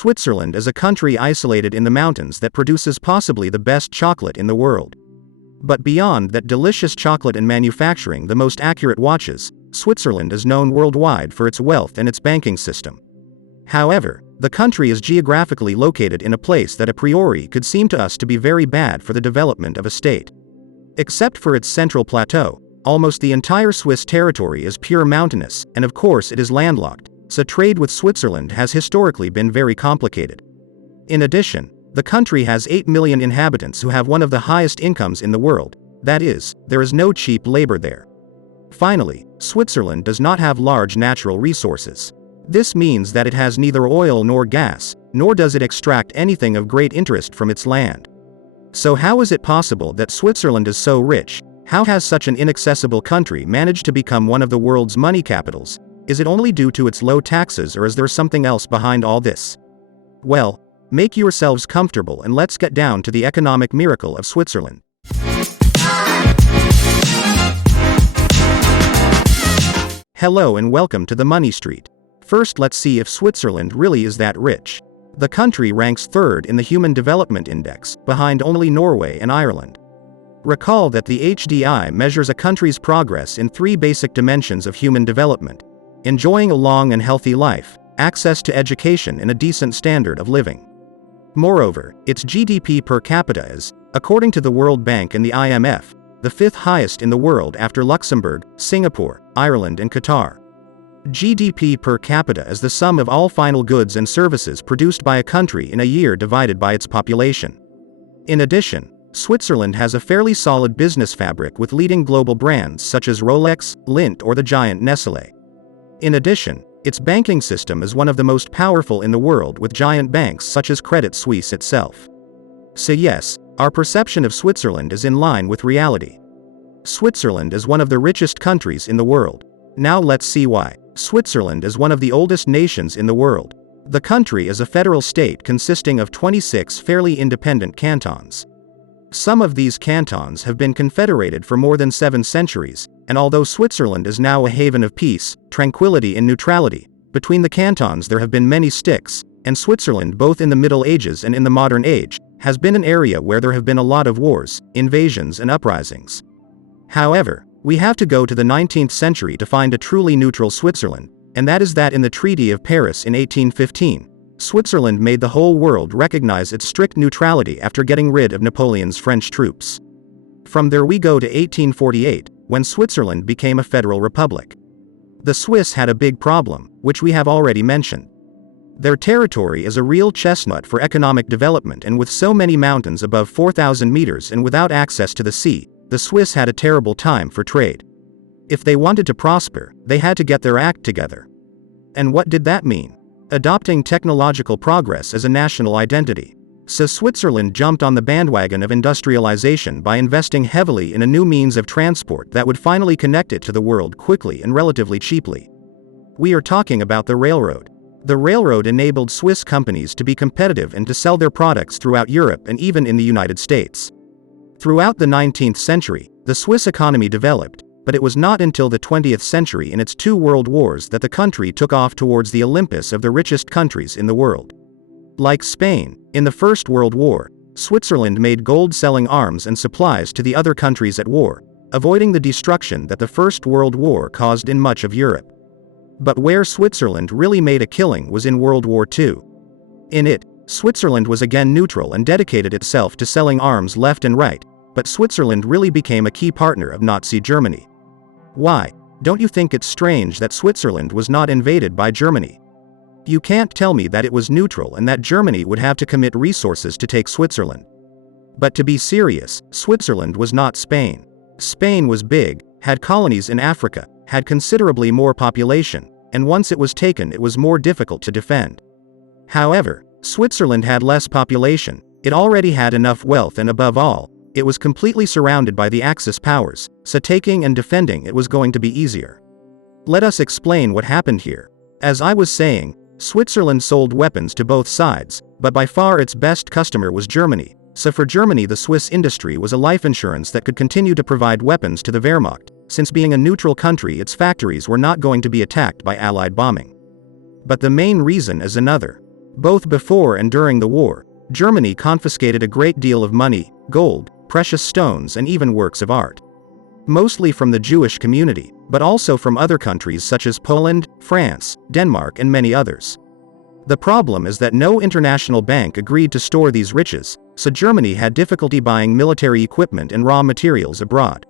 Switzerland is a country isolated in the mountains that produces possibly the best chocolate in the world. But beyond that delicious chocolate and manufacturing the most accurate watches, Switzerland is known worldwide for its wealth and its banking system. However, the country is geographically located in a place that a priori could seem to us to be very bad for the development of a state. Except for its central plateau, almost the entire Swiss territory is pure mountainous, and of course it is landlocked, so trade with Switzerland has historically been very complicated. In addition, the country has 8 million inhabitants who have one of the highest incomes in the world, that is, there is no cheap labor there. Finally, Switzerland does not have large natural resources. This means that it has neither oil nor gas, nor does it extract anything of great interest from its land. So how is it possible that Switzerland is so rich? How has such an inaccessible country managed to become one of the world's money capitals? Is it only due to its low taxes, or is there something else behind all this? Well, make yourselves comfortable and let's get down to the economic miracle of Switzerland. Hello and welcome to the Money Street. First, let's see if Switzerland really is that rich. The country ranks third in the Human Development Index, behind only Norway and Ireland. Recall that the HDI measures a country's progress in three basic dimensions of human development: enjoying a long and healthy life, access to education, and a decent standard of living. Moreover, its GDP per capita is, according to the World Bank and the IMF, the fifth highest in the world after Luxembourg, Singapore, Ireland, and Qatar. GDP per capita is the sum of all final goods and services produced by a country in a year divided by its population. In addition, Switzerland has a fairly solid business fabric with leading global brands such as Rolex, Lindt, or the giant Nestlé. In addition, its banking system is one of the most powerful in the world, with giant banks such as Credit Suisse itself. So yes, our perception of Switzerland is in line with reality. Switzerland is one of the richest countries in the world. Now let's see why. Switzerland is one of the oldest nations in the world. The country is a federal state consisting of 26 fairly independent cantons. Some of these cantons have been confederated for more than 7 centuries, and although Switzerland is now a haven of peace, tranquility, and neutrality, between the cantons there have been many sticks, and Switzerland, both in the Middle Ages and in the modern age, has been an area where there have been a lot of wars, invasions, and uprisings. However, we have to go to the 19th century to find a truly neutral Switzerland, and that is that in the Treaty of Paris in 1815, Switzerland made the whole world recognize its strict neutrality after getting rid of Napoleon's French troops. From there we go to 1848, when Switzerland became a federal republic. The Swiss had a big problem, which we have already mentioned. Their territory is a real chestnut for economic development, and with so many mountains above 4,000 meters and without access to the sea, the Swiss had a terrible time for trade. If they wanted to prosper, they had to get their act together. And what did that mean? Adopting technological progress as a national identity. So Switzerland jumped on the bandwagon of industrialization by investing heavily in a new means of transport that would finally connect it to the world quickly and relatively cheaply. We are talking about the railroad. The railroad enabled Swiss companies to be competitive and to sell their products throughout Europe and even in the United States. Throughout the 19th century, the Swiss economy developed, but it was not until the 20th century in its 2 world wars that the country took off towards the Olympus of the richest countries in the world. Like Spain, in the First World War, Switzerland made gold selling arms and supplies to the other countries at war, avoiding the destruction that the First World War caused in much of Europe. But where Switzerland really made a killing was in World War II. In it, Switzerland was again neutral and dedicated itself to selling arms left and right, but Switzerland really became a key partner of Nazi Germany. Why? Don't you think it's strange that Switzerland was not invaded by Germany? You can't tell me that it was neutral and that Germany would have to commit resources to take Switzerland. But to be serious, Switzerland was not Spain. Spain was big, had colonies in Africa, had considerably more population, and once it was taken it was more difficult to defend. However, Switzerland had less population, it already had enough wealth, and above all, it was completely surrounded by the Axis powers, so taking and defending it was going to be easier. Let us explain what happened here. As I was saying, Switzerland sold weapons to both sides, but by far its best customer was Germany, so for Germany the Swiss industry was a life insurance that could continue to provide weapons to the Wehrmacht, since being a neutral country its factories were not going to be attacked by Allied bombing. But the main reason is another. Both before and during the war, Germany confiscated a great deal of money, gold, precious stones and even works of art. Mostly from the Jewish community, but also from other countries such as Poland, France, Denmark and many others. The problem is that no international bank agreed to store these riches, so Germany had difficulty buying military equipment and raw materials abroad.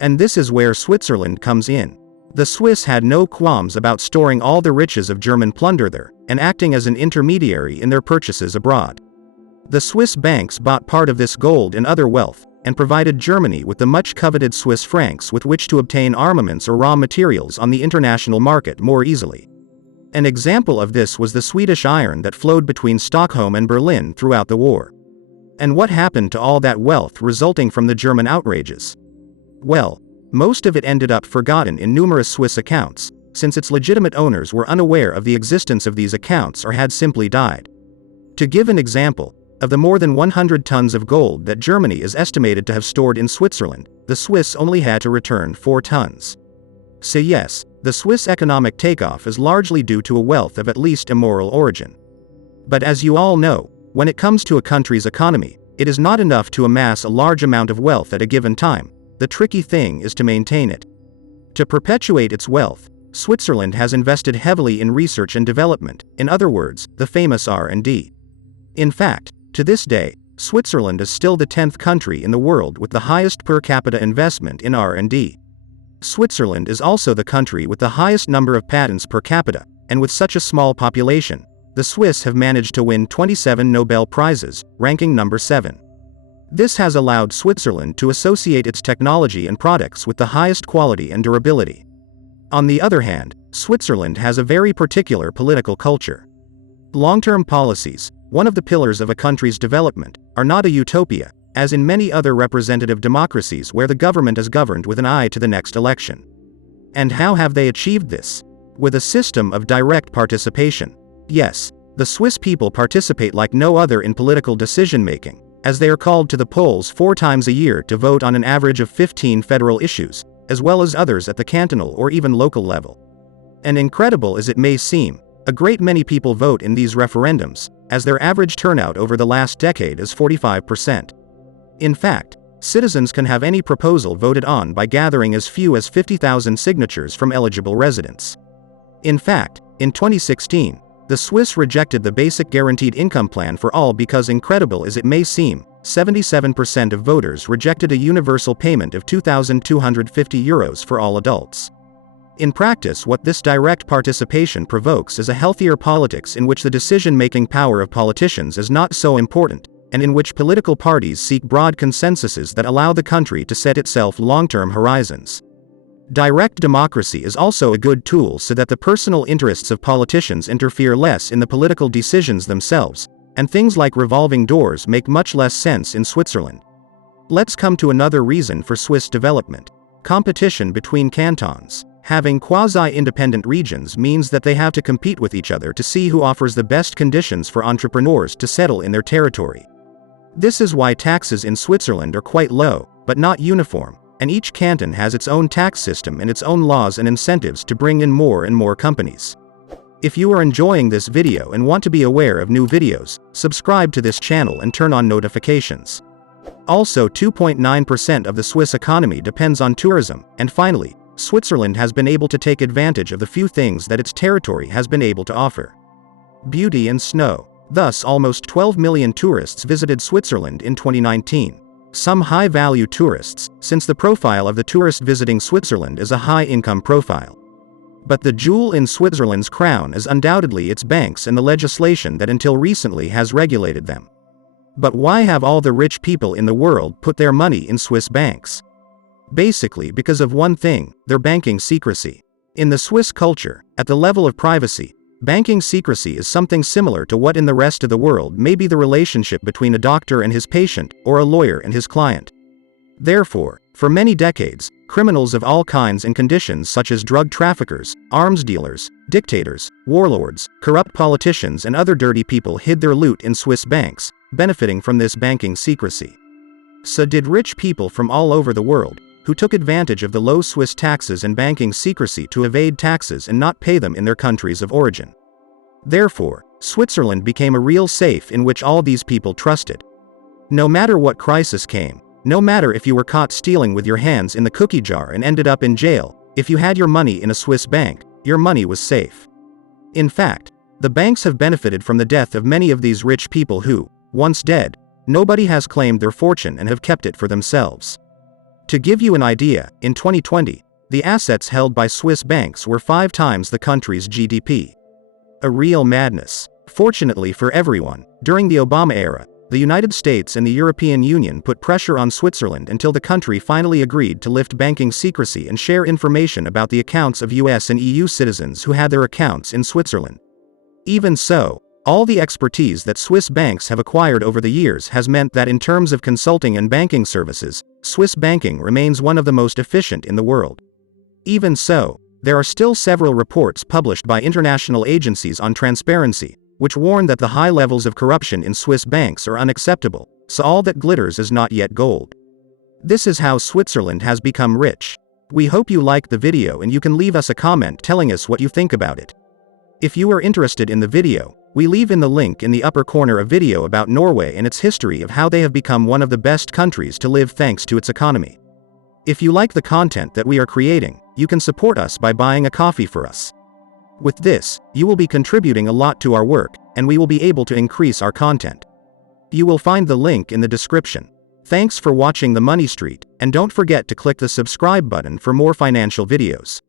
And this is where Switzerland comes in. The Swiss had no qualms about storing all the riches of German plunder there, and acting as an intermediary in their purchases abroad. The Swiss banks bought part of this gold and other wealth, and provided Germany with the much coveted Swiss francs with which to obtain armaments or raw materials on the international market more easily. An example of this was the Swedish iron that flowed between Stockholm and Berlin throughout the war. And what happened to all that wealth resulting from the German outrages? Well, most of it ended up forgotten in numerous Swiss accounts, since its legitimate owners were unaware of the existence of these accounts or had simply died. To give an example, of the more than 100 tons of gold that Germany is estimated to have stored in Switzerland, the Swiss only had to return 4 tons. So yes, the Swiss economic takeoff is largely due to a wealth of at least immoral origin. But as you all know, when it comes to a country's economy, it is not enough to amass a large amount of wealth at a given time. The tricky thing is to maintain it. To perpetuate its wealth, Switzerland has invested heavily in research and development, in other words, the famous R&D. In fact, to this day, Switzerland is still the 10th country in the world with the highest per capita investment in R&D. Switzerland is also the country with the highest number of patents per capita, and with such a small population, the Swiss have managed to win 27 Nobel Prizes, ranking number 7. This has allowed Switzerland to associate its technology and products with the highest quality and durability. On the other hand, Switzerland has a very particular political culture. Long-term policies, one of the pillars of a country's development, are not a utopia, as in many other representative democracies where the government is governed with an eye to the next election. And how have they achieved this? With a system of direct participation. Yes, the Swiss people participate like no other in political decision-making, as they are called to the polls 4 times a year to vote on an average of 15 federal issues, as well as others at the cantonal or even local level. And incredible as it may seem, a great many people vote in these referendums, as their average turnout over the last decade is 45%. In fact, citizens can have any proposal voted on by gathering as few as 50,000 signatures from eligible residents. In fact, in 2016, the Swiss rejected the basic guaranteed income plan for all because, incredible as it may seem, 77% of voters rejected a universal payment of €2,250 for all adults. In practice, what this direct participation provokes is a healthier politics in which the decision-making power of politicians is not so important, and in which political parties seek broad consensuses that allow the country to set itself long-term horizons. Direct democracy is also a good tool so that the personal interests of politicians interfere less in the political decisions themselves, and things like revolving doors make much less sense in Switzerland. Let's come to another reason for Swiss development: competition between cantons. Having quasi-independent regions means that they have to compete with each other to see who offers the best conditions for entrepreneurs to settle in their territory. This is why taxes in Switzerland are quite low, but not uniform, and each canton has its own tax system and its own laws and incentives to bring in more and more companies. If you are enjoying this video and want to be aware of new videos, subscribe to this channel and turn on notifications. Also, 2.9% of the Swiss economy depends on tourism, and finally, Switzerland has been able to take advantage of the few things that its territory has been able to offer. Beauty and snow. Thus, almost 12 million tourists visited Switzerland in 2019. Some high-value tourists, since the profile of the tourist visiting Switzerland is a high-income profile. But the jewel in Switzerland's crown is undoubtedly its banks and the legislation that until recently has regulated them. But why have all the rich people in the world put their money in Swiss banks? Basically because of one thing: their banking secrecy. In the Swiss culture, at the level of privacy, banking secrecy is something similar to what in the rest of the world may be the relationship between a doctor and his patient, or a lawyer and his client. Therefore, for many decades, criminals of all kinds and conditions such as drug traffickers, arms dealers, dictators, warlords, corrupt politicians and other dirty people hid their loot in Swiss banks, benefiting from this banking secrecy. So did rich people from all over the world, who took advantage of the low Swiss taxes and banking secrecy to evade taxes and not pay them in their countries of origin. Therefore, Switzerland became a real safe in which all these people trusted. No matter what crisis came, no matter if you were caught stealing with your hands in the cookie jar and ended up in jail, if you had your money in a Swiss bank, your money was safe. In fact, the banks have benefited from the death of many of these rich people who, once dead, nobody has claimed their fortune and have kept it for themselves. To give you an idea, in 2020, the assets held by Swiss banks were 5 times the country's GDP. A real madness. Fortunately for everyone, during the Obama era, the United States and the European Union put pressure on Switzerland until the country finally agreed to lift banking secrecy and share information about the accounts of US and EU citizens who had their accounts in Switzerland. Even so, all the expertise that Swiss banks have acquired over the years has meant that in terms of consulting and banking services, Swiss banking remains one of the most efficient in the world. Even so, there are still several reports published by international agencies on transparency, which warn that the high levels of corruption in Swiss banks are unacceptable, so all that glitters is not yet gold. This is how Switzerland has become rich. We hope you liked the video and you can leave us a comment telling us what you think about it. If you are interested in the video, we leave in the link in the upper corner a video about Norway and its history of how they have become one of the best countries to live thanks to its economy. If you like the content that we are creating, you can support us by buying a coffee for us. With this, you will be contributing a lot to our work, and we will be able to increase our content. You will find the link in the description. Thanks for watching The Money Street, and don't forget to click the subscribe button for more financial videos.